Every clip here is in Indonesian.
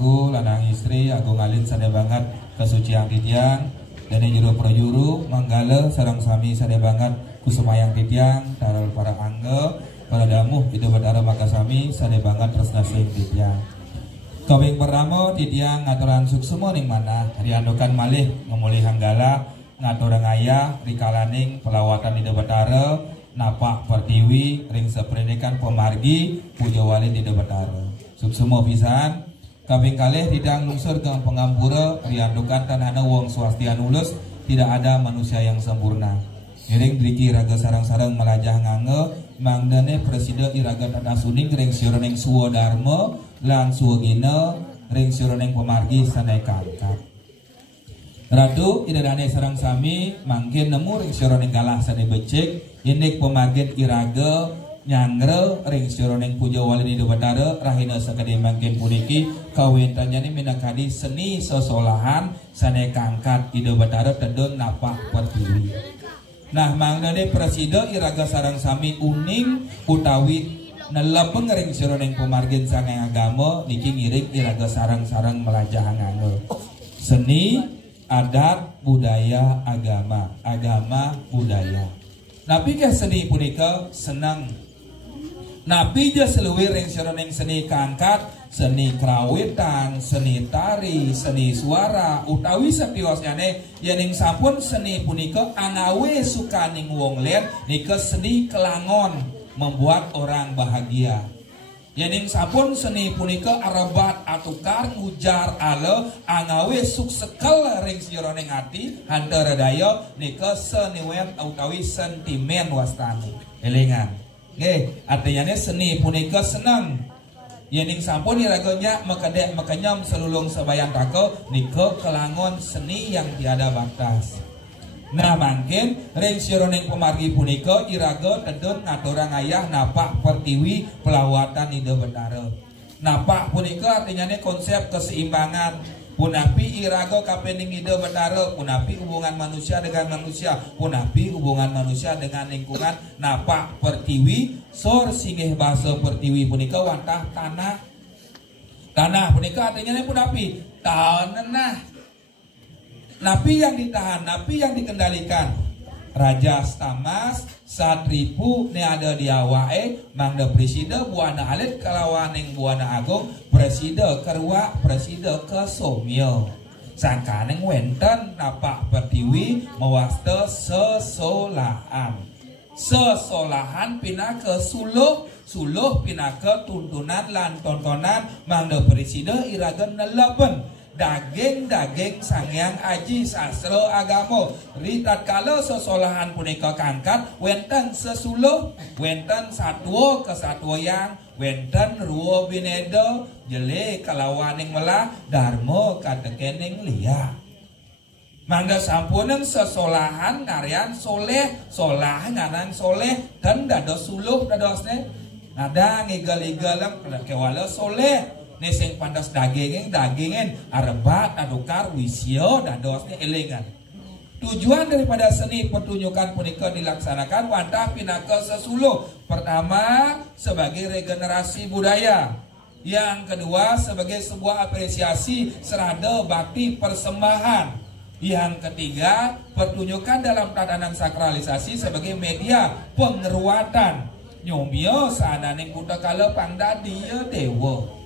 pangku lanang istri agung alin sade banget kesucian titiang dan juru projuru manggala sarang sami sade banget kusumayang titiang taral para angge para damuh itu badara maka sami sade banget tresna sing titiang. Topik pertama titiang ngaturan suksemo ning mana riandokan malih ngemulih hanggala ngaturang ayah rikalaning pelawatan di Batara napak pertiwi ring sepredikan pemargi puja wali di Batara suksemo pisan kaping kalih tidang lungsur ke pengampura riandukan tanahna wong swastian ulus tidak ada manusia yang sempurna ngiring driki raga sarang-sarang melajah ngange mangdane presiden iraga tata suning ring sironeng suwo dharma lan suwo gina ring sironeng pemargi sanai kangkat ratu idadane sarang sami mangkin nemu ring sironeng galah sanai becik inik pemargin iraga nyangre ring sironeng puja wali di Batara rahina sakade mangkin puniki kawentanya ni minakadi seni sesolahan sanai kangkat di Batara tedon napak pertiwi. Nah mangdane presiden iraga sarang sami uning utawi nelebeng ring sironeng pemargin sangai agama niki ngiring iraga sarang-sarang melajah ngangge seni adat budaya agama budaya napi ke seni punika senang napi je seluwih ring sironeng seni kangkat seni krawitan seni tari seni suara utawi sapiosnyane yening sampun seni punika anawe sukaning wong len nika seni kelangon membuat orang bahagia yening sampun seni punika arebat atukar ngujar ale angawe suksekel ring sironeng ati hantara daya nika seniwen utawi sentimen wastani elingan nggih artinya seni punika senang yening sampun iraganya makadek makanyam selulung sebayang tako nika kelangon seni yang tiada batas. Nah mangkin ring sironeng pemargi punika iraga tedun ngaturang ayah napak pertiwi pelawatan ide Batara. Napak punika artinya konsep keseimbangan. Punapi iraga kapening ide Batara, punapi hubungan manusia dengan manusia, punapi hubungan manusia dengan lingkungan. Napak pertiwi sor singgih basa pertiwi punika wantah tanah. Tanah punika artinya punapi tanah. Napi yang ditahan, napi yang dikendalikan. Raja Stamas satripu ne ada di awae mangda presida buana alit kalawaning buana agung presida kerwa presida ke somyo sangkaneng wenten napak pertiwi mewasta sesolahan pinaka suluh pinaka tuntunan lan tontonan mangda presida iragan neleben daging sangyang aji sastra agama ritat kala sesolahan punika kangkat wenten sesuluh wenten satwa kesatwayang wenten ruwa bineda jele kalawaning melah dharma katekening liya mangga sampuneng sesolahan ngarian soleh solah nganan soleh dan dados suluh dadosne ada ngigel-igelem kewala soleh neseng pandas dagingin arebat adukar wisyo dadosnya elengan. Tujuan daripada seni pertunjukan punika dilaksanakan wantah pinaka sesuluh. Pertama sebagai regenerasi budaya. Yang kedua sebagai sebuah apresiasi serada bakti persembahan. Yang ketiga pertunjukan dalam tatanan sakralisasi sebagai media pengeruatan. Nyomyo sananing kuda kala pangdadi dewa.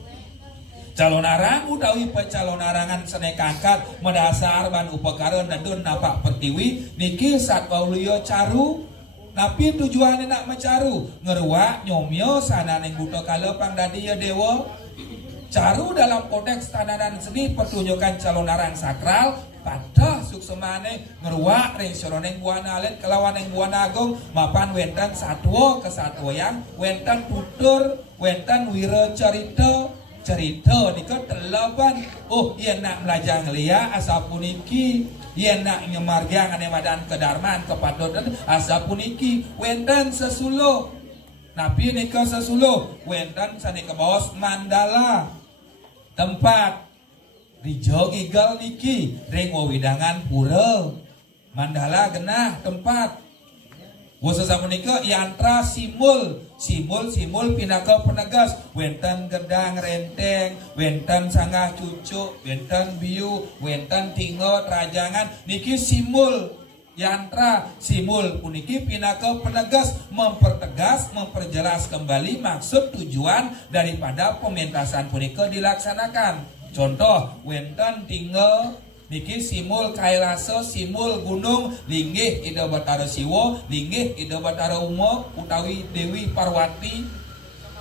Calonarang utawi pecalonarangan sene kangkat medasar ban upakareun dadun napak pertiwi niki satpauluyo caru napi tujuannya nak mencaru ngeruak nyomyo sananing buta kala pangdadi dewa caru dalam konteks tananan seni pertunjukan calonarang sakral pada suksemane ngeruak ring sironeng buana alit kelawaneng buana agung mapan wenten satwa kesatwayang wenten tutur wenten wira cerita nika telaban iya nak melajang lia asapuniki iya nak nyemargiang ane madan kedarman kepatutan asapuniki wenten sesuluh napi nika sesuluh wenten sani kebawos mandala tempat rijog igal niki ring wawidangan pura mandala genah tempat Khusus sapunika yantra simul pinaka penegas wenten gedang renteng, wenten sangah cucuk, wenten biu, wenten tingot rajangan niki simul yantra simul puniki pinaka penegas mempertegas memperjelas kembali maksud tujuan daripada pementasan punika dilaksanakan. Contoh wenten tingot niki simul kailasa simul gunung linggih ida Batara Siwa linggih ida Batara Uma utawi Dewi Parwati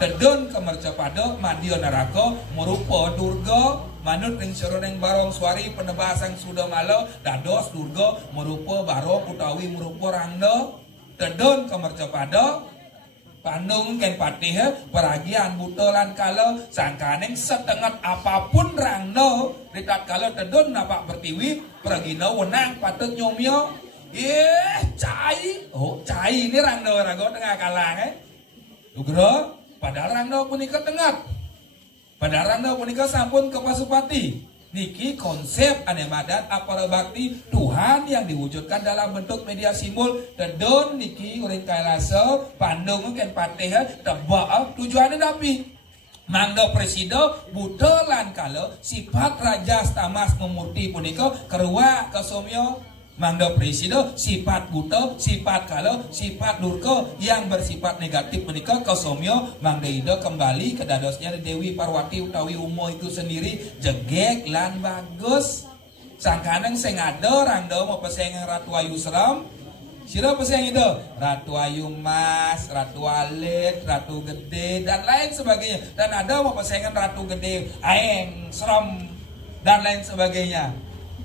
tedon kemercapada madya naraka merupa Durga manut ring seroneng barong suari penebasang sudah malo dados Durga merupa barong utawi merupa rangda tedon kemercapada Pandung ken patih peragian butolan kalau sangkaneng setengah apapun rangno ritat kalau tedon napak bertiwi peragino wenang patut nyomyo cai ini rangno rago tengah kalang Ugro padahal rangno punika tengah padahal rangno punika sampun ke Pasupati. Niki konsep ane badan apara bakti Tuhan yang diwujudkan dalam bentuk media simbol tedon niki uring kailasa pandung ken patih tebak tujuannya tapi mangga presida butelan kalau sifat raja tamas memurti punika kerua kesomyo mangga presida sifat buta sifat kalau sifat durga yang bersifat negatif menika kesomyo mangga ida kembali ke dadosnya Dewi Parwati utawi Uma itu sendiri jegek lan bagus sangkaneng sing ada rangda mau peseng Ratu Ayu Seram sira peseng itu Ratu Ayu Mas Ratu Alit Ratu Gede dan lain sebagainya dan ada mau pesengan Ratu Gede Aeng Seram dan lain sebagainya.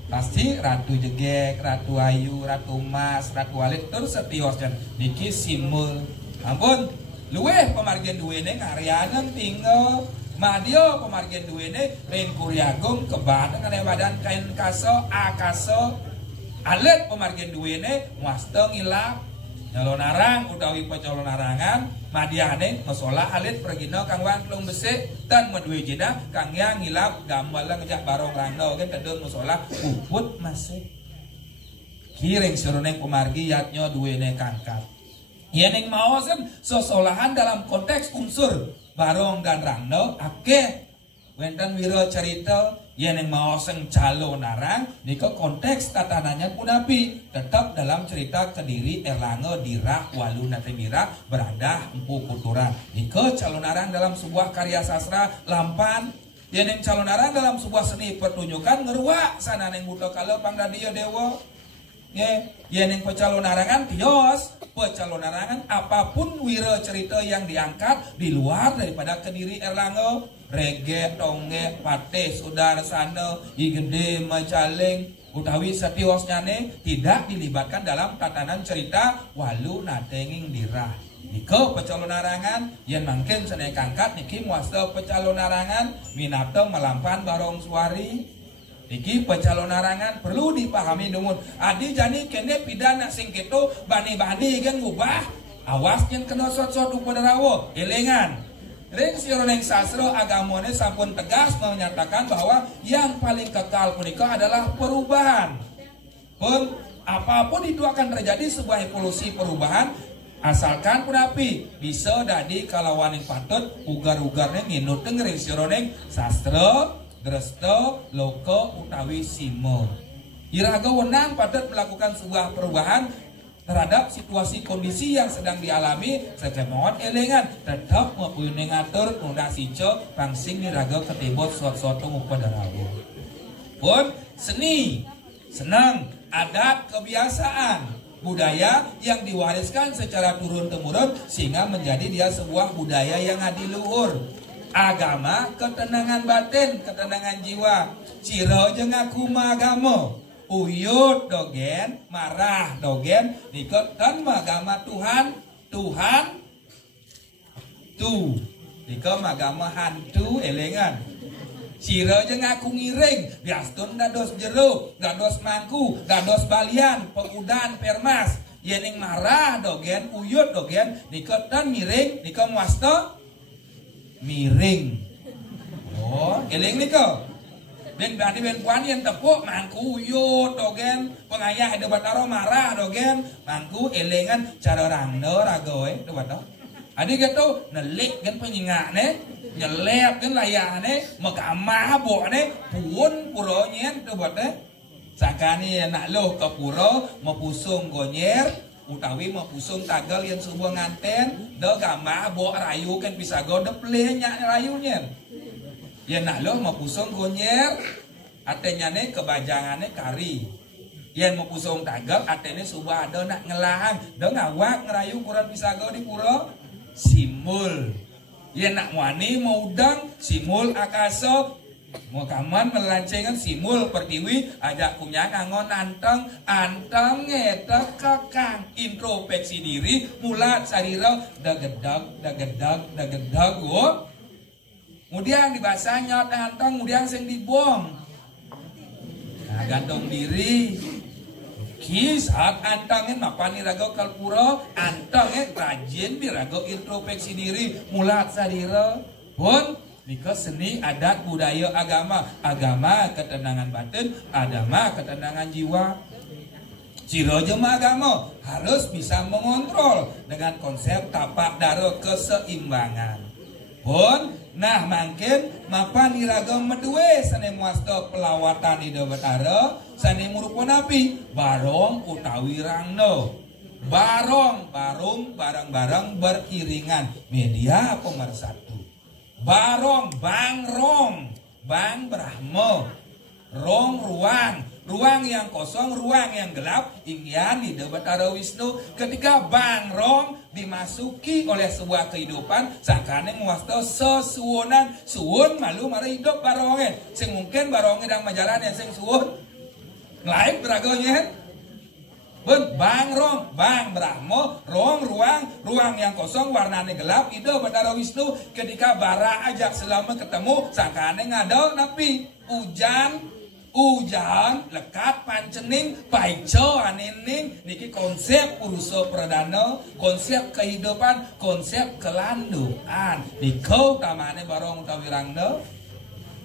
Pasti Ratu Jegek, Ratu Ayu, Ratu Mas, Ratu Alit terus setiosnya niki simul. Ampun, luweh pemargian duwene ngarianan tinggal madya pemargian duwene rin kuryagung kebadan kana badan kain kaso akaso alit pemargian duwene muasta ngilap nyalonarang utawi pecalonarangan madiane masalah alit pergina kang wangklung besik dan medue jeda kang yang ngilap gambalan ngejak barong rangda kan tedon masalah puput masih kiring seroneng pemargi yatnya duwene kangkat yeneng maosen sosolahan dalam konteks unsur barong dan rangda akeh wenten wira cerita yeneng maoseng calo narang nika konteks tatananya punapi tetap dalam cerita Kediri Erlangga Dirah Walu Natimira Beradah Empu Kuturan nika calo narang dalam sebuah karya sastra lampan yeneng calo narang dalam sebuah seni pertunjukan ngeruak sananeng buta kalau pangdadia dewa yeneng pecalonarangan tios pecalonarangan apapun wira cerita yang diangkat di luar daripada Kediri Erlangga rege, tonge, pate, sudarsana, igede, macaling, utawi setiosnyane tidak dilibatkan dalam tatanan cerita Walu Natenging Dirah. Niko pecalonarangan yang mungkin senai kangkat niki muasta pecalonarangan minata melampan barong suari. Niki pecalonarangan perlu dipahami dumun. Adi jani kene pidana sing keto bani-bani kan ngubah. Awas yen kena sot-sot upadarawo, elengan. Ring sironeng sastra agamane sampun tegas menyatakan bahwa yang paling kekal punika adalah perubahan. Pun apapun itu akan terjadi sebuah evolusi perubahan asalkan punapi bisa dadi kalawaning patut ugar-ugarnya nginut ring sironeng sastra dresta loka utawi simo. Iraga wenang patut melakukan sebuah perubahan terhadap situasi kondisi yang sedang dialami sekemohon elengan tetap mempunyai ngatur nunda sico pangsing diraga ketibot suatu mupadarawo pun seni senang adat kebiasaan budaya yang diwariskan secara turun-temurun sehingga menjadi dia sebuah budaya yang adiluhur agama ketenangan batin ketenangan jiwa ciro jeung ngaku agama uyut dogen, marah dogen, diketan magama Tuhan tuh, dike magama hantu elengan. Sira jeung aku ngiring, biastun dados jero, dados mangku, dados balian, pengudan permas. Yening marah dogen, uyut dogen, diketan miring, dike muasta miring. Oh, eling niko. Ben berarti ben puan yang tepuk mangku yut dogen pengayah ada bataro marah dogen mangku elengan cara rangno ragoy do bato. Adi gitu nelik kan penyingak ne nyelep kan layah ne makamah bo ne puun puro nyen do bato. Sakani nak loh ke puro mapusung gonyer utawi mapusung tagal yang sebuah nganten do gamah bo rayu kan bisa go deple nyak rayunya. Ya nak lo mau pusong gonyer, atenya ne kebajangannya kari. Yang mau pusong tagal, atenya subah ada nak ngelahang, do ngawak ngerayu kurang pisago di pura simul. Ya nak wani mau udang simul akaso, mau kaman melancengan simul pertiwi, ada punya ngangon anteng ngeta kakang introspeksi diri, mulat sarira dagedag wo. Kemudian dibahasa nyot anteng, kemudian sing dibuang. Nah, gantung diri. Saat antengin mapani rago kalpuro, antengin rajin birago introspeksi diri, mulat sadira. Pun nika seni adat budaya agama ketenangan batin, agama ketenangan jiwa. Ciro jemaah agama harus bisa mengontrol dengan konsep tapak daro keseimbangan. Pun nah makin mapan iraga medue sane muasto pelawatan ida betara sane murupun api barong utawi rangno barong barang-barang beriringan media pemersatu barong bang rong bang brahmo rong ruang yang kosong, ruang yang gelap, ingyan di Batara Wisnu. Ketika bang rong dimasuki oleh sebuah kehidupan, sangkane muasto sesuonan, suwun malu mara hidup barongen. Sing mungkin barongen dan majalan yang sing suwun, lain beragonya. Bang rong, bang brahmo, rong ruang yang kosong, warnanya gelap, ide Batara Wisnu. Ketika bara ajak selama ketemu, sangkane ngado napi Ujan lekat pancening paico anening niki konsep uruso perdana konsep kehidupan konsep kelanduan nikau tamane barong utawi rangno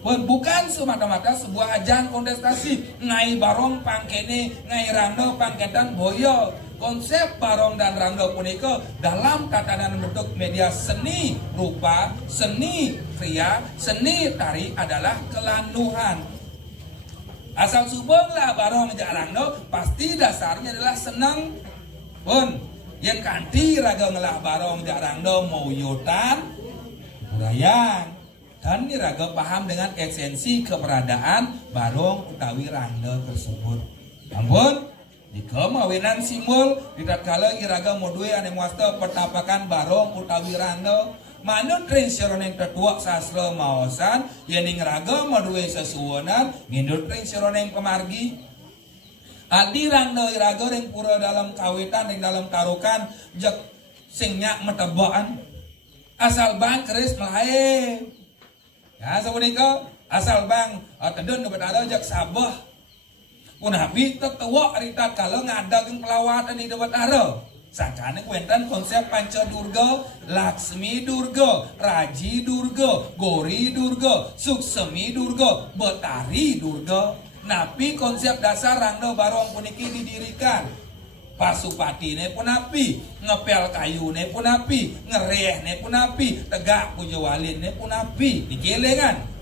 pun bukan semata-mata sebuah ajang kontestasi ngai barong pangkene ngai rangno pangketan boyo konsep barong dan rangno punika dalam tatanan bentuk media seni rupa seni kriya seni tari adalah kelanduan. Asal subeng lah barong jarang no pasti dasarnya adalah senang pun yang kanti raga ngelah barong jarang no mau yutan urayang dan raga paham dengan esensi keberadaan barong utawi rangda tersebut. Ampun di kemawinan simul di tatkala iraga modue ane muasta pertapakan barong utawi rangda manut trinsiron yang tertua sastra maosan yang raga madue sesuonan ngindut trinsiron yang pemargi adi rangno iraga yang pura dalam kawitan yang dalam tarukan jek singnya metebaan asal bang keris melae ya sabunika asal bang tedun dapat ada jek sabah pun habis tetua rita kalau ngadaging pelawatan di dapat ada sakane kuentan konsep panca durga, laksmi durga, raji durga, gori durga, suksemi durga, betari durga. Napi konsep dasar rangno barong puniki didirikan. Pasupatine pun api, ngepel kayune pun api, ngerehne pun api, tegak pujawaline pun api, digelengan.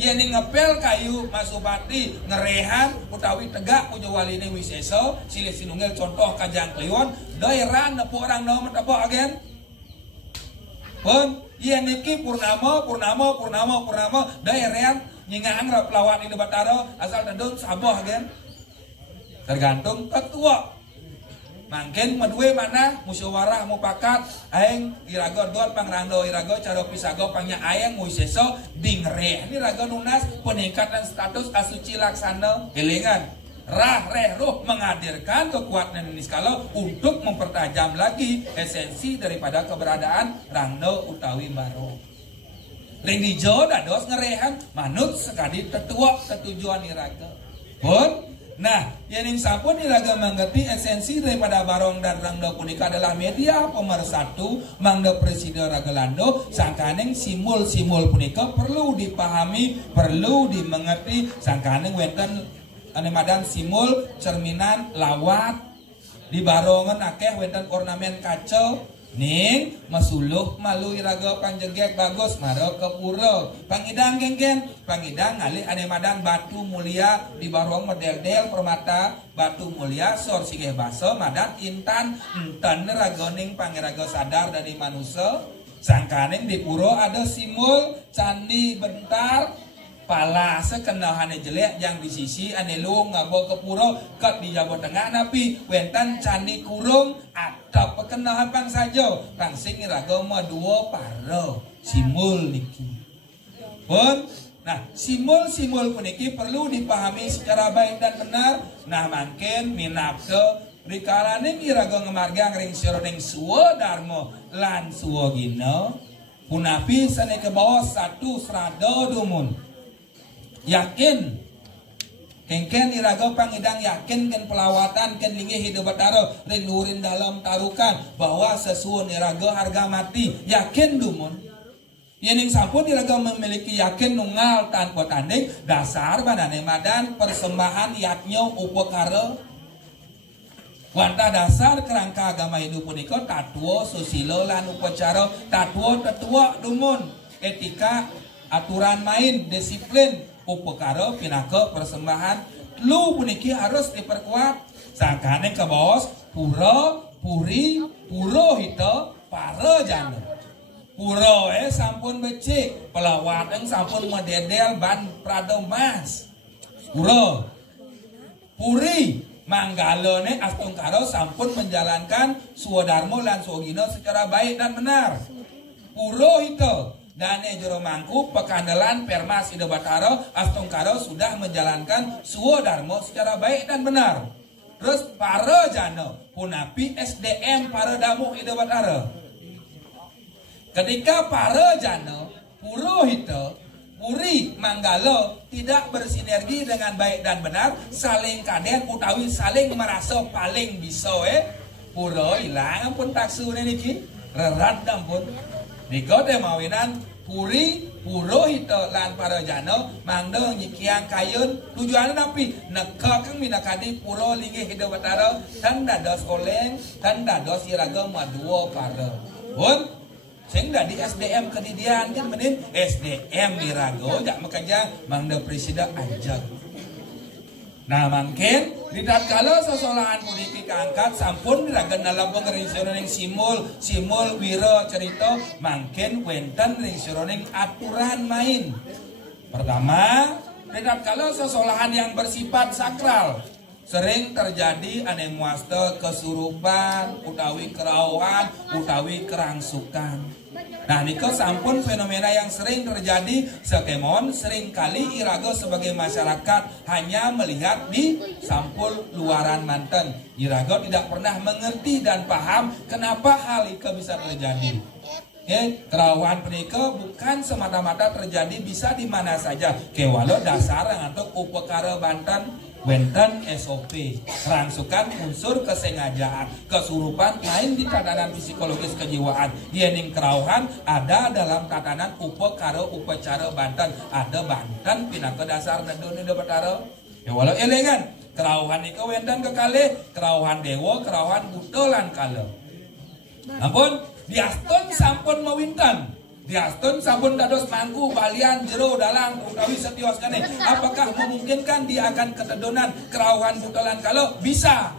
Ya ni ngepel kayu masupati ngerehan utawi tegak punya waline wiseso silih sinunggal contoh kajang kliwon daerah nepuk orang no metepuk agen pun ya niki purnama daerah nyingaan rap lawan ini bataro asal tedun saboh agen tergantung ketua mangken medue mana musyawarah mupakat aing iraga dol pangrando iraga cara pisago pangnya aing muiseso dingre ini raga nunas peningkatan status asuci laksana elingan rah reh ruh menghadirkan kekuatan niskala untuk mempertajam lagi esensi daripada keberadaan rangno utawi baro ring dijo dados ngerehan manut sekali tetua ketujuan iraga pun Nah, yang sampun iraga mengerti esensi daripada barong dan rangda punika adalah media pemersatu mangda presiden ragelando sangkaneng simul punika perlu dipahami, perlu dimengerti sangkaneng wenten anemadan simul cerminan lawat di barongan akeh wenten ornamen kaca ning masuluh malu iraga panjegek bagus maro ke pura pangidang genggen pangidang ngalih anemadan batu mulia di barong model-del permata batu mulia sor sigeh baso madan intan enten ragoning pangiraga sadar dari manusia sangkaning di pura ada simul candi bentar pala sekenahane jelek yang di sisi ane lu ngabo ke pura kat di Jawa Tengah napi wentan candi kurung atap pekenahan pang saja pang sing iraga dua paro simul niki pun nah simul puniki perlu dipahami secara baik dan benar nah mangken minapke rikalaning iraga ngemargang ring sironing suwa darmo lan suwa gina punapi sane ke bawah satu serada dumun yakin kengken iraga pangidang yakin ken pelawatan ken linggih hidup bataro rindurin dalam tarukan bahwa sesuun iraga harga mati yakin dumun yening sampun iraga memiliki yakin nunggal tanpa tanding dasar banane madan persembahan yatnyo upakara wanta dasar kerangka agama hidup punika tatwa susila lan upacara tatwa tetua dumun etika aturan main disiplin upakara pinaka persembahan lu puniki harus diperkuat sangkane ke bos pura puri purohita para jana pura sampun becik pelawat yang sampun mededel ban prado mas pura puri manggalone astungkara sampun menjalankan suwadarmo lan suwagina secara baik dan benar purohita Dane Jero Mangku, Pekandalan, Permas, Ida Batara, Astungkara sudah menjalankan Suwodarmo secara baik dan benar. Terus para jana, punapi SDM para damu Ida Batara. Ketika para jana, purohita, puri, manggala tidak bersinergi dengan baik dan benar, saling kaden utawi saling merasa paling bisa pura hilang ampun taksune niki, rerat ampun. Dikote mawinan puri purohita lan para jana mangda nyikiang kayun tujuannya napi neka kang minakadi pura linggih Ida Batara dan dados oleng dan dados iraga madua para pun sing dadi SDM kedidian kan menin SDM iraga jak makaja mangda presiden ajak nah mungkin di tatkala sosolahan puniki kaangkat sampun diragen dalam pengerisioning simul wira cerita mungkin wenten risioning aturan main pertama di tatkala sosolahan yang bersifat sakral sering terjadi ane muasta kesurupan utawi kerauhan utawi kerangsukan nah niko sampun fenomena yang sering terjadi sekemon sering kali iraga sebagai masyarakat hanya melihat di sampul luaran manten iraga tidak pernah mengerti dan paham kenapa hal itu bisa terjadi kerauhan penika bukan semata-mata terjadi bisa di mana saja kewalo dasar ngantuk upakara Banten wenten SOP kerangsukan unsur kesengajaan kesurupan lain di tatanan psikologis kejiwaan yening kerauhan ada dalam tatanan upakara upacara Banten ada Banten pinaka dasar nedun Ida Batara ya walau elengan kerauhan iku wenten kekalih kerauhan dewa kerauhan budolan kala ampun diaston sampun mawinten diastun sampun dados mangku balian jero dalang utawi setiwas kane apakah memungkinkan dia akan ketedonan kerauhan butolan kalau bisa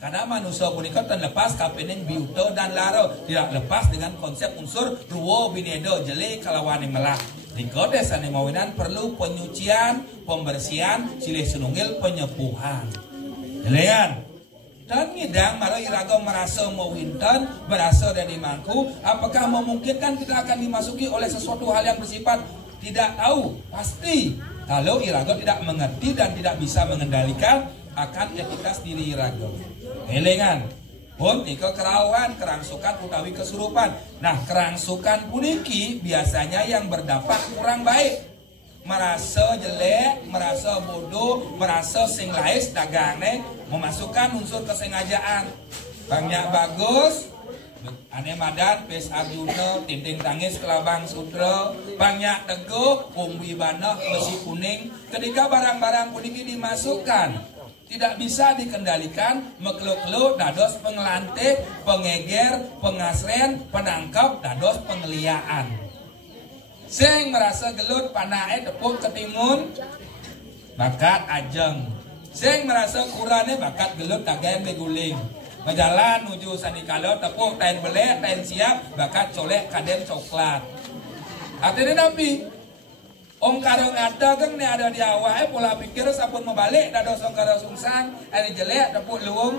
karena manusia punika terlepas kapening biuto dan laro tidak lepas dengan konsep unsur ruwo binedo jeli kalawan yang melah Riko desa mawinan perlu penyucian pembersihan silih sunungil penyepuhan jelian dan ngidang maro iraga merasa mawinten berasa dari mangku apakah memungkinkan kita akan dimasuki oleh sesuatu hal yang bersifat tidak tahu pasti kalau iraga tidak mengerti dan tidak bisa mengendalikan akan etikas diri iraga elengan pun ika kerauhan kerangsukan utawi kesurupan nah kerangsukan puniki biasanya yang berdampak kurang baik merasa jelek, merasa bodoh, merasa sing lais dagangne memasukkan unsur kesengajaan. Bangnya bagus, ane madan pes Arjuna, tinting tangis kelabang sutra, banyak teguh, umbi banah, besi kuning. Ketika barang-barang kuning dimasukkan, tidak bisa dikendalikan, mekluk-kluk, dados pengelantik, pengeger, pengasren, penangkap, dados pengeliaan. Sing merasa gelut panae tepuk ketimun, bakat ajeng. Sing merasa kurane bakat gelut tagayan beguling. Berjalan menuju sandikala tepuk tain belek, tain siap, bakat colek kadem coklat. Artinya nabi ong karo ngada geng ni ada di awal pola pikir sabun membalik dados ong karo sungsang ini jelek tepuk luung.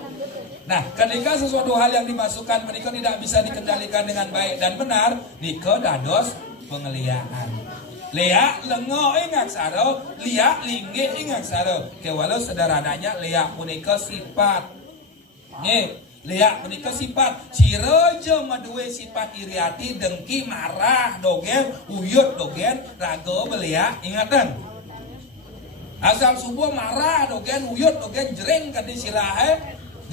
Nah ketika sesuatu hal yang dimasukkan menika tidak bisa dikendalikan dengan baik dan benar, nika dados pengeliaan. Leak lengo ingat saro, liak linggih ingat saro. Kewalau sederhananya leak punika sifat. Nih, lihat menikah sifat cirejo madue sifat iri hati, dengki, marah, dogen, uyut, dogen, rago belia, ingatan. Asal subuh marah, dogen, uyut, dogen, jering kadi sirahe,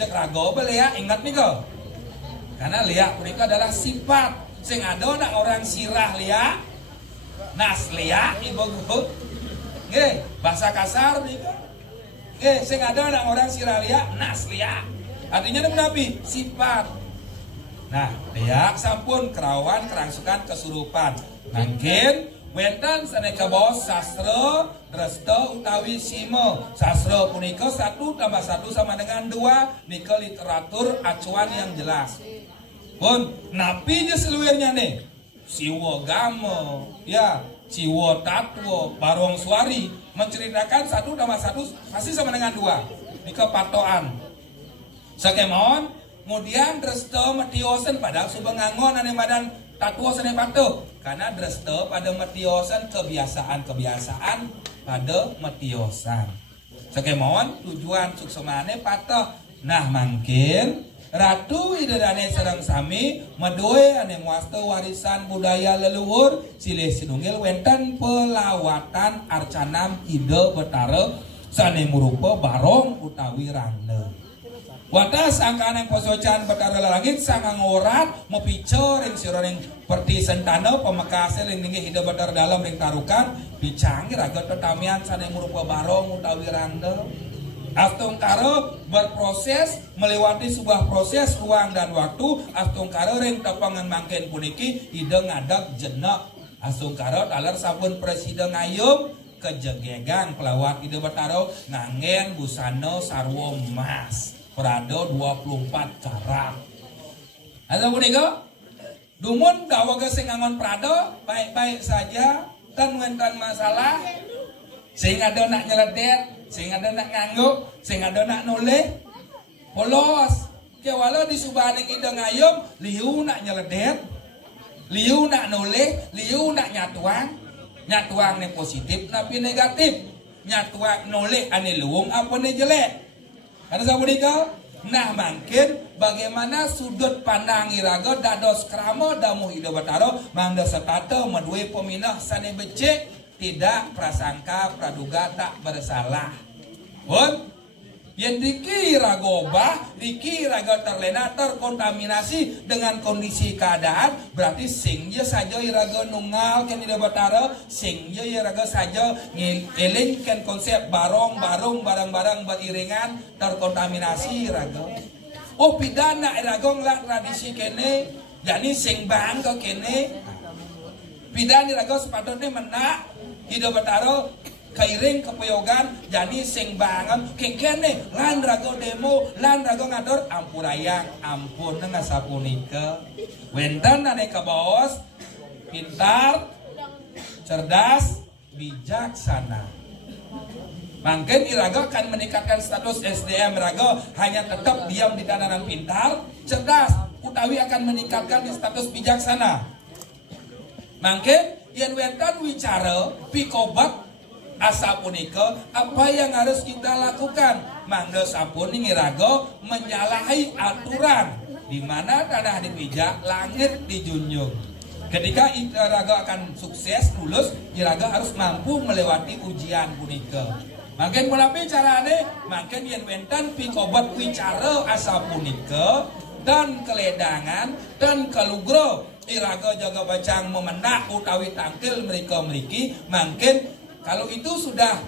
jek rago belia, ingat nih kau. Karena lihat menikah adalah sifat. Sing ada nak orang sirah lihat, nas lihat, ibu guru. Nge, bahasa kasar nih kau. Nge, sing ada nak orang sirah lihat, nas lihat. Artinya nabi sifat. Nah, dia sampun kerawan kerangsukan kesurupan. Mungkin wenten saneka bos sastra, dresta utawi simo. Sastra punika 1 tambah 1 sama dengan 2. Nika literatur acuan yang jelas. Pun napi je seluirnya nih. Siwo gamo, ya, siwo tatwo, barong suari menceritakan 1 tambah 1 pasti sama dengan 2. Nika patoan. Sakemon, kemudian dresto metiosen padahal subengangon ane badan tatuo sene patuh. Karena dresto pada metiosen kebiasaan pada metiosan. Sakemon tujuan suksemane patuh. Nah mungkin Ratu idadane sareng sami medoe ane muasta warisan budaya leluhur silih sinunggil wenten pelawatan arcanam ide betara sane murupa barong utawi rangne. Watas angkaan yang posocan betara langit sangang orat mepico ring sira ring perti sentana pemekase ring ninggih ide betara dalam ring tarukan bicangi raga tetamian sane murupa barong utawi rangde. Astung karo berproses melewati sebuah proses ruang dan waktu. Astung karo ring tepangan mangken puniki ide ngadak jenak. Astung karo taler sabun presiden ngayum kejegegang pelawat ide betara ngangen busana sarwa emas. Prado 24 karat. Ada punika? Dumun dawaga sing ngangon prado baik-baik saja dan wenten masalah. Sing ada nak nyeledet, sing ada nak ngangguk, sing ada nak noleh. Polos. Ke walau di subaning ide ngayom, liu nak nyeledet, liu nak noleh, liu nak nyatuang. Nyatuang ne positif tapi negatif. Nyatuang noleh ane luung apa ne jelek. Ada saudika? Nah mungkin bagaimana sudut pandang iraga dados krama damu ide bataro mangda setata medue peminah sane becik tidak prasangka praduga tak bersalah. Pun yang diki ragobah, diki raga terlena terkontaminasi dengan kondisi keadaan berarti sing je saja iraga nunggal kan ide bataro sing je iraga saja ngeling kan konsep barong-barong barang-barang beriringan terkontaminasi iraga. Oh pidana iraga ngelak tradisi kene jadi sing bang ke kene pidana iraga sepatutnya menak ide bataro kairing kepeyogan jadi sing banget kekene lan rago demo lan rago ngador ampurayang ampun ngasapunika wenten aneka bos pintar cerdas bijaksana mungkin iraga akan meningkatkan status SDM raga hanya tetap diam di tananan pintar cerdas utawi akan meningkatkan di status bijaksana mungkin yen wenten wicara pikobat asa punika apa yang harus kita lakukan mangga sampun ngirago menyalahi aturan di mana tanah dipijak langit dijunjung Ketika iraga akan sukses lulus, iraga harus mampu melewati ujian punika. Makin menapi carane, makin yen wenten pikobat wicara asa punika dan keledangan dan kalugro iraga jaga bacang memendak utawi tangkil mereka meriki, makin kalau itu sudah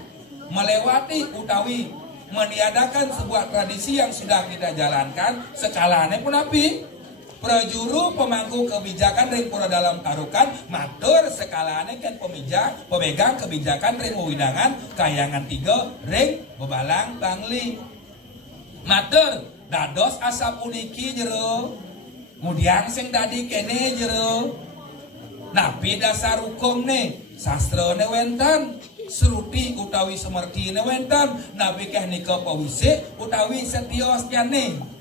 melewati utawi meniadakan sebuah tradisi yang sudah kita jalankan, sekalane punapi prajuru pemangku kebijakan ring pura dalam tarukan matur sekalane kan pemegang kebijakan ring widangan kayangan 3 ring bebalang bangli matur dados asap uniki jero kemudian sing tadi kene jero napi dasar hukum nih sastra ne wenten seruti utawi semerti ne wenten nabi keh nika pawise utawi setiosnya nih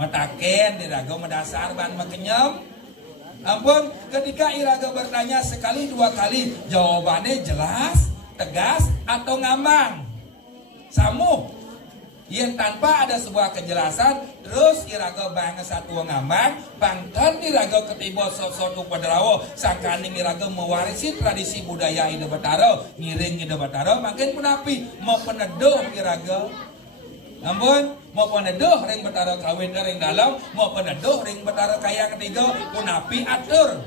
mataken iraga mendasar ban makenyam. Ampun, ketika iraga bertanya sekali 2 kali, jawabannya jelas, tegas atau ngambang. Samu. Yang tanpa ada sebuah kejelasan, terus iraga bang satu ngambang, bangtan iraga ketiba sotu padarawo, sangkaning iraga mewarisi tradisi budaya Ida Batara, ngiring Ida Batara, makin penapi mau peneduh iraga. Namun mau peneduh ring Batara kawin ring dalam, mau peneduh ring Batara kayangan 3 punapi atur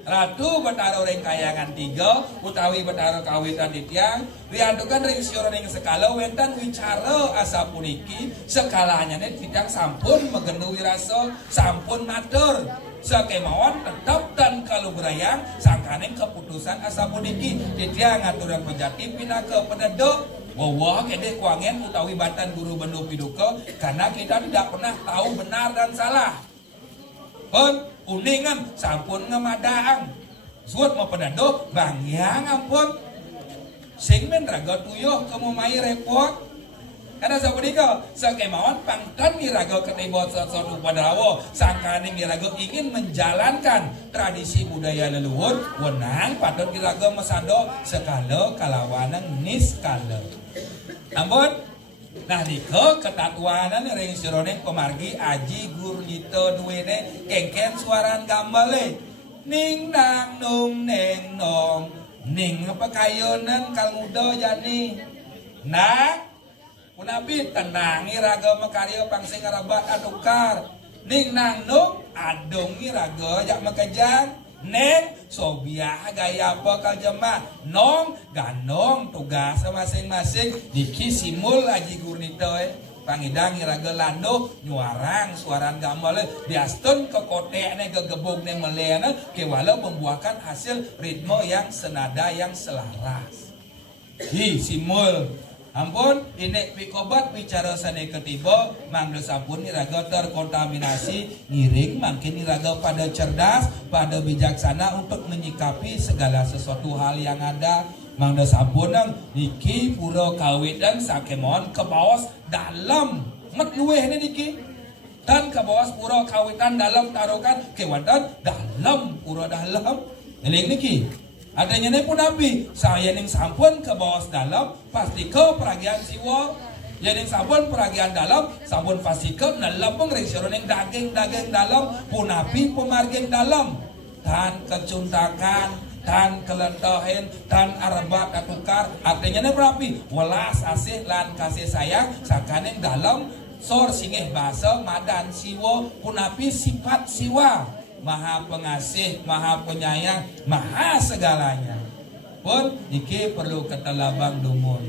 Ratu Batara ring kayangan 3 utawi Batara kawitan ditiang riandukan ring siora ring sekala wenten wicara asa puniki sekalanya nih titiang sampun megenui rasa sampun matur sekemauan tetap dan kalugrayang sangkaning keputusan asa puniki titiang ngaturan pejati pindah ke peneduh wawah kede kuangen utawi batan guru bendu piduka karena kita tidak pernah tahu benar dan salah. Pun uningan sampun ngemadaang. Suat mau pedadoh bang yang ampun. Sing men raga tuyuh kamu mai repot. Karena sapunika sakemauan pangtan miraga ketiba sesuatu padarawo sangkaning miraga ingin menjalankan tradisi budaya leluhur wenang patut miraga mesado sekala kalawanan niskala. Ampun nah niko ketatuanan ring sironeng pemargi aji gurnito duwene kengken suaran gambale ning nang nung neng nong ning apa kayonan kal muda jani nah punapi tenang iraga makarya pangsing ngarabat adukar ning nang nung adong iraga jak makajang neng sobia gaya apa kaljema nong ganong tugas masing-masing diki simul aji gurnito pangidang iraga lando nyuarang suaran gambal diastun ke kote ne gegebuk ne melena kewala membuahkan hasil ritme yang senada yang selaras hi simul. Ampun, ini pikobat bicara sane ketiba, mangga sampun iraga terkontaminasi, ngiring makin iraga pada cerdas, pada bijaksana untuk menyikapi segala sesuatu hal yang ada. Mangga sampun nang niki pura kawitan sakemon ke bawah dalam metlueh nih niki. Dan ke bawah pura kawitan dalam tarukan kewadan dalam pura dalam. Neling niki. Adanya ini pun nabi saya ning sampun ke bawah dalam pasti ke peragian siwa jadi sampun peragian dalam sampun pasti ke nalapeng ring daging dalam pun nabi pemargin dalam dan kecuntakan dan kelentahan dan arabat atukar artinya ini berapi welas asih lan kasih sayang sakaning dalam sor singeh bahasa madan siwa pun nabi sifat siwa Maha pengasih, maha penyayang, maha segalanya. Pun iki perlu ketelabang dumun.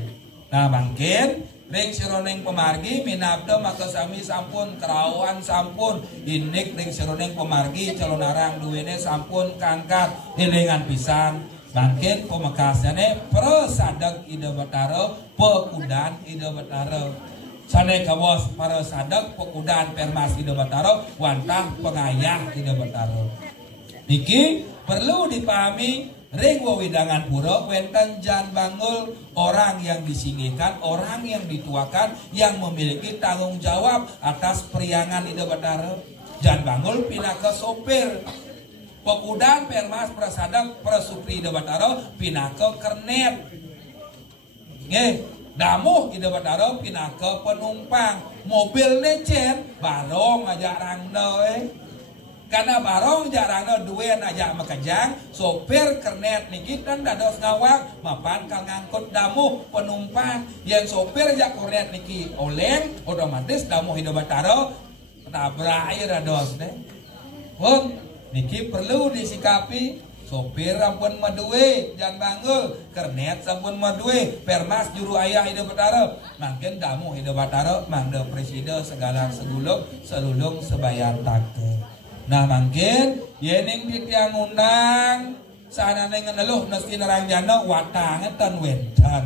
Nah mungkin ring sironeng pemargi minabda maka sami sampun kerawan sampun inik ring sironeng pemargi calon arang duwene sampun kangkat hilingan pisan. Mungkin pemekasane prasadag Ida Batara pekudan Ida Batara. Sane kawas para sadak pekudan permas Ida Batara wantah pengayah Ida Batara. Niki perlu dipahami ring wawidangan pura wenten jan bangul orang yang disinggikan, orang yang dituakan yang memiliki tanggung jawab atas periangan Ida Batara. Jan bangul pinaka sopir. Pekudan permas prasadak prasupri Ida Batara pinaka kernet. Nggih. Damuh Ida Batara pindah ke penumpang mobil lecen barong aja rangda karena barong jarangna duwe aja makejang sopir kernet niki dan dados ngawak mapan kang ngangkut damu penumpang yang sopir aja kernet niki oleng otomatis damu hidup bataro tabrak aja dados deh. Pun niki perlu disikapi sopir ampun maduwe jangan bangul kernet sampun maduwe permas juru ayah hidup bataro mangken damu hidup bataro mangda presiden segala selulung sebayan take. Nah mungkin yening di tiang undang sana neng ngeluh meski nerang jana watangan tan wentan.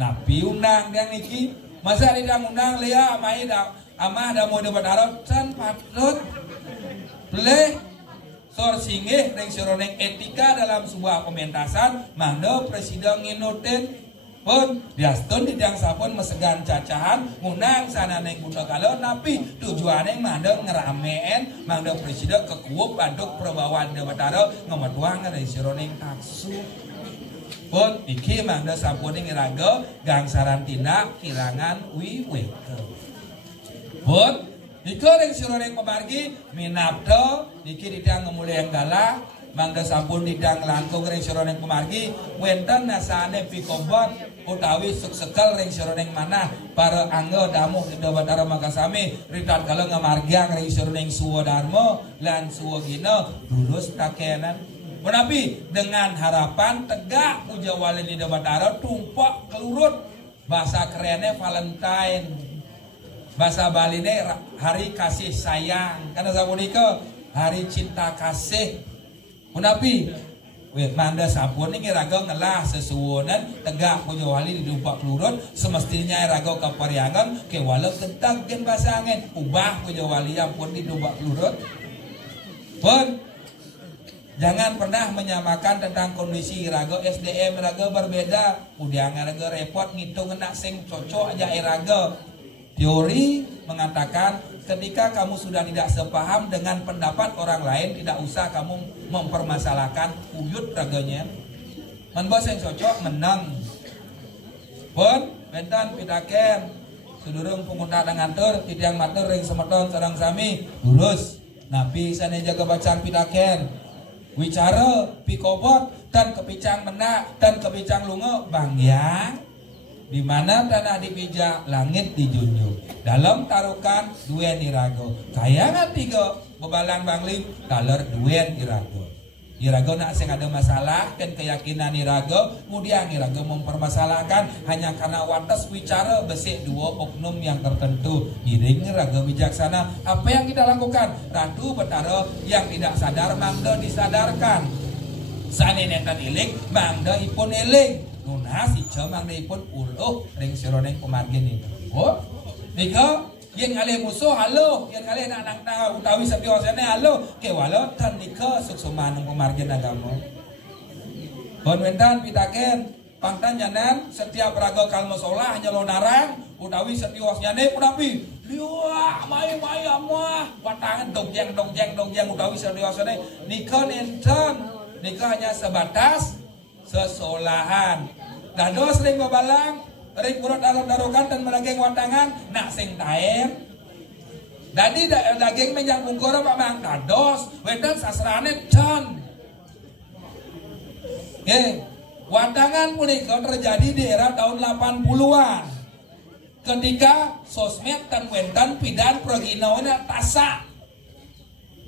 Nah piundang yang niki masa di tiang undang lia amai amah da mau dapat harap san patut boleh sor singgih neng sironeng etika dalam sebuah pementasan mangdo presiden nginutin pun biaston di tiang sapun mesegan cacahan ngundang sana neng buta kalau napi tujuannya mandang ngeramein mandang presiden kekuup banduk perbawaan debataro ngemetuang dari sironeng taksu pun iki mandang sapun ngirago gangsaran tindak kirangan wiweke pun iki neng sironeng pemargi minapto iki di tiang ngemulai yang galak mangga sampun didang langkung ring sironeng pemargi wenten nasane pikobot utawi suksekel ring sironeng mana para anggo damu Indo Batara Makasami ritan kalau ngamargiang ring sironeng suwo darmo lan suwo gino lurus kakenan menapi dengan harapan tegak puja wali Indo Batara tumpak kelurut bahasa kerennya Valentine bahasa Bali ini hari kasih sayang karena sapunika hari cinta kasih menapi manda sampun ini raga ngelah sesuonan tegak punya wali di dumpak kelurut semestinya raga kapariangan ke walau tentang gen basangan ubah punya wali ampun di dumpak kelurut pun jangan pernah menyamakan tentang kondisi raga SDM raga berbeda udah raga repot ngitung enak sing cocok aja raga teori mengatakan ketika kamu sudah tidak sepaham dengan pendapat orang lain tidak usah kamu mempermasalahkan uyut raganya menbos yang cocok menang pun bentan pitaken sedurung pengguna dengan tur tidiang matur ring semeton sarang sami lurus napi sana jaga bacaan pitaken wicara pikobot dan kepicang menak dan kepicang lungo bangyang di mana tanah dipijak langit dijunjung dalam tarukan duen irago kayangan tiga bebalang banglim taler duen irago nak sing ada masalah kan keyakinan irago kemudian irago mempermasalahkan hanya karena watas wicara besik dua oknum yang tertentu iring irago bijaksana apa yang kita lakukan Ratu Batara yang tidak sadar mangda disadarkan sane netan iling mangda ipun eling nuna si cemang pun uluh ring sironeng pemargin ini. Oh, nika yang ngalih musuh halo, yang ngalih anak tahu utawi sapiosane halo, ke walau tan nika sukseman pemargin agama. Bon wentan pitaken pangtan janan setiap raga kalmo solah nyelo narang utawi sapiosane punapi. Liwa mai amah watangan dongjeng utawi sapiosane nika nenten nika hanya sebatas sesolahan dados ring babalang ring kurut alor darokan dan melageng watangan nak sing taen dadi daging menjang bungkura pak mang dados wedan sasrane can watangan punika terjadi di era tahun 80-an ketika sosmed dan wentan pidan proginawana tasa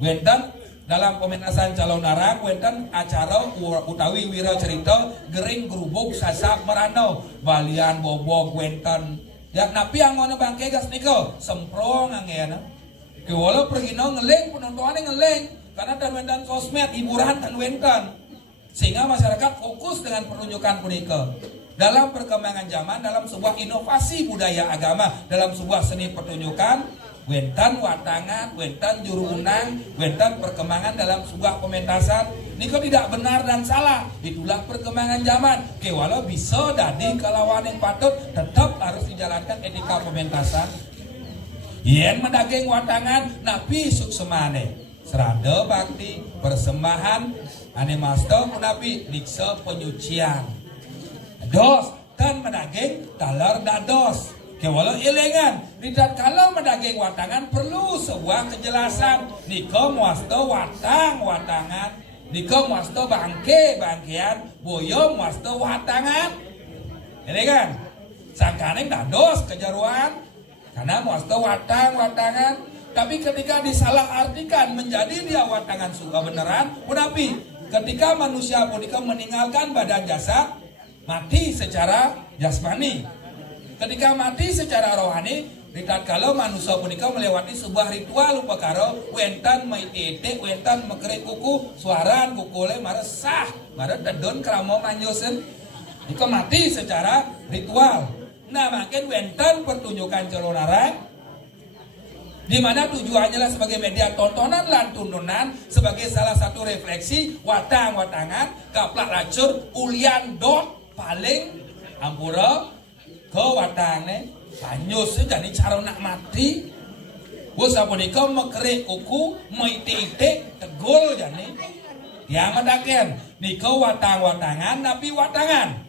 wentan dalam pementasan calon narang wenten acara utawi wira cerita gering gerubuk sasak merano balian bobok wenten ya napi angono bangke gas niko semprong angena ke walau pergino ngeleng penontonane ngeleng karena dan wenten sosmed hiburan dan wenten sehingga masyarakat fokus dengan pertunjukan punika dalam perkembangan zaman dalam sebuah inovasi budaya agama dalam sebuah seni pertunjukan wentan watangan, wentan juru unang, wentan perkembangan dalam sebuah pementasan. Niko tidak benar dan salah. Itulah perkembangan zaman. Walau bisa dadi kelawan yang patut tetap harus dijalankan etika pementasan. Yen mendaging watangan napi suksemane. Serada bakti persembahan ane master menapi niksa penyucian. Dos dan mendaging talar dados. Walau elengan, tidak kalau mendaging watangan perlu sebuah kejelasan. Niko muasto watangan, niko muasto bangkean, boyo muasto watangan. Elengan, sangkaneng dados kejaruan, karena muasto watangan. Tapi ketika disalahartikan menjadi dia watangan suka beneran, udapi. Ketika manusia punika meninggalkan badan jasad, mati secara jasmani. Ketika mati secara rohani, kalau manusia punika melewati sebuah ritual upakaro, wentan maitete, wentan mekerik kuku, suaran kukule maresah, mare dedon kramo manyosen. Jika mati secara ritual. Nah, makin wentan pertunjukan celonarang, di mana tujuannya lah sebagai media tontonan lan tuntunan, sebagai salah satu refleksi watangan, kaplak lacur, ulian dot paling ampura ke watangne banyus jadi cara nak mati. Bos punika mekerik kuku meiti-ite tegul jani yang mendaken nika watangan napi watangan,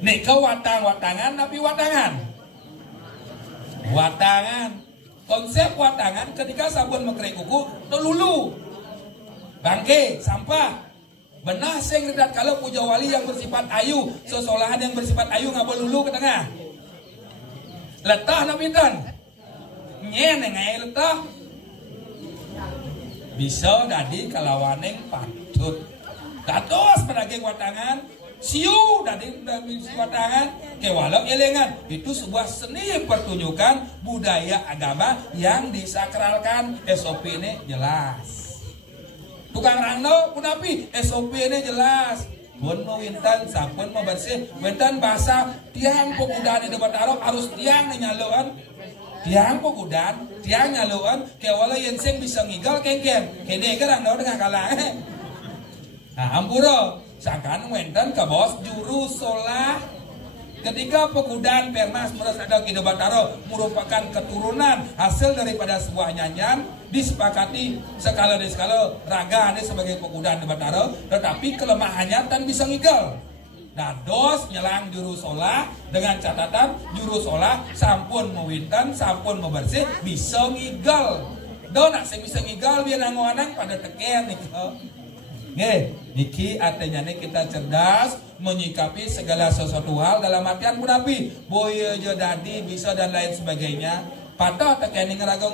nika watangan napi watangan. Konsep watangan ketika sabun mekerik kuku telulu bangke sampah benah sing ridat kalau puja wali yang bersifat ayu, sesolahan yang bersifat ayu ngabol lulu ke tengah. Letah na pinten? Nyen ngai letah. Bisa dadi kalawaneng patut. Dados penagih watangan, siu dadi watangan, kewalau elengan. Itu sebuah seni pertunjukan budaya agama yang disakralkan. SOP ini jelas. Tukang rangno pun api SOP ini jelas. Pun mau wintan sampun mau bersih, wintan basah, tiang pemudan di depan arok harus tiang nyaloan. Tiang pemudan, tiang nyaloan, kewala yang sing bisa ngigal kengkeng. Kene ke rangno dengan kalah. Nah, ampuro, sangkan wintan ke bos juru solah. Ketika pemudan Permas Meres ada Kido Bataro merupakan keturunan hasil daripada sebuah nyanyian, disepakati skala raga ini sebagai pemudan di Bataro, tetapi kelemahannya tan bisa ngigal. Dados nyelang juru solah dengan catatan juru solah sampun mewinten, sampun membersih bisa ngigal. Dona sing bisa ngigal biar nangoanang pada teken nih. Niki artinya nih kita cerdas menyikapi segala sesuatu hal dalam artian munapi boyo jodadi bisa dan lain sebagainya. Patah tekening iraga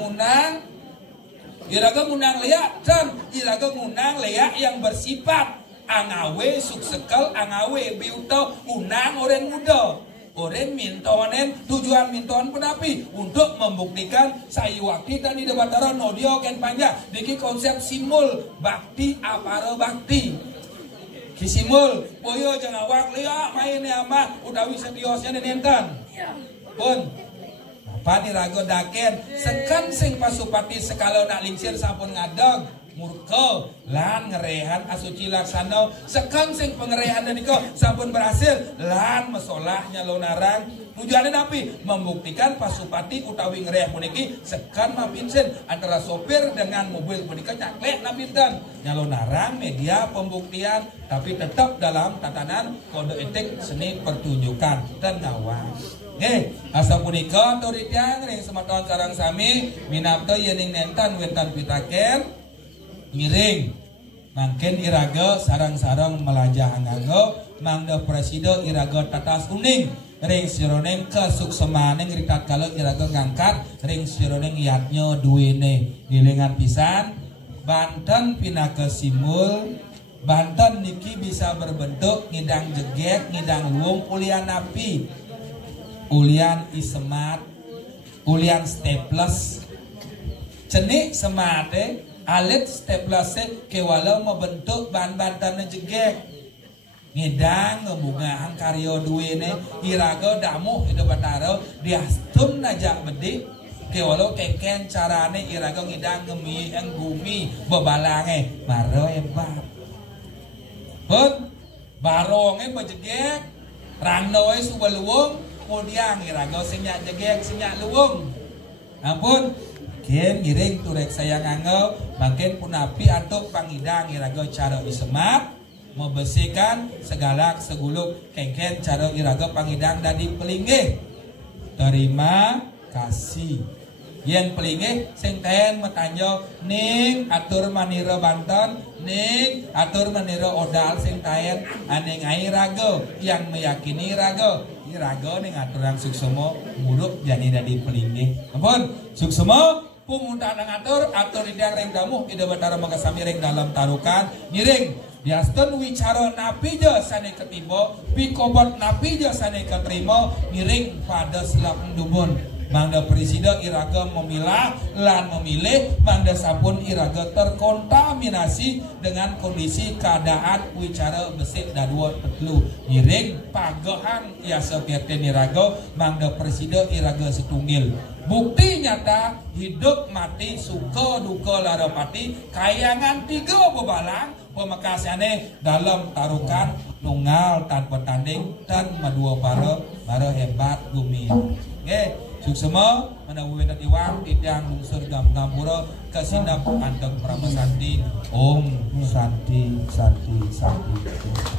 ngundang leak dan iraga ngundang leak yang bersifat angawe suksekel angawe biuto unang oren muda. Oren mintonen tujuan mintoan penapi untuk membuktikan sayu wakti dan di debatara nodio ken panjang diki konsep simul bakti aparo bakti kisimul boyo jangan awak liya main ya mah utawi setiosnya nenten pun apa dirago daken sekan sing pasupati sekalo nak lingsir sampun ngadeg murka lan ngerehan asuci laksana sekan sing pengerehan dan niko sampun berhasil lan mesolahnya lonarang tujuannya napi membuktikan pasupati utawi ngereh puniki sekan mapinsen antara sopir dengan mobil punika caklek napinten nyalonarang media pembuktian tapi tetap dalam tatanan kode etik seni pertunjukan dan ngawang. Asa punika toritang ring semeton sareng sami minapto yening nentan wentan pitaken miring mangken iraga sarang-sarang melajah anganggo mangda presida iraga tatas uning ring sironeng kesuksemaneng ritat kalau iraga ngangkat ring sironeng yatnya duwene gilingan pisan Banten pinaka simul Banten niki bisa berbentuk ngidang jegek ngidang luung ulian napi ulian isemat ulian staples cenik semate alit steplase kewalau membentuk bahan Banten jegek ngidang ngebungahan karyo duwene iraga damu itu bataro diastun najak bedik kewalau keken carane iraga ngidang ngemi enggumi bebalange baro hebat pun baronge bejegek rangnoe subaluwung kemudian iraga sinyak jegek sinyak luwung ampun ken giring turek sayang anggo makin punapi atau pangidang iraga cara isemat membersihkan segala seguluk kengken cara iraga pangidang dadi pelinggih. Terima kasih. Yen pelinggih sing ten metanyo ning atur manira Banten, ning atur manira Odal sing taen aning ai raga yang meyakini raga. Iraga ning atur yang suksema muruk jadi dadi pelinggih. Ampun, suksema pumunta ngatur atur idang reng damuh ida batara makasami reng dalam tarukan ngiring diasten wicara napija sane ketiba pikobot napija sane keterima ngiring pada selap dumun mangda presiden iraga memilah lan memilih mangda sampun iraga terkontaminasi dengan kondisi keadaan wicara besik dadua petlu ngiring pagehan biasa piaten iraga mangda presiden iraga setunggil. Bukti nyata hidup mati suka duka larapati kayangan tiga bebalang pemakasane dalam tarukan nunggal tanpa tanding dan madua para hebat bumi. Oke, suksema menawi iwang tidang lungsur gampura kesinap anteng Pramasanti. Om Santi Santi Santi.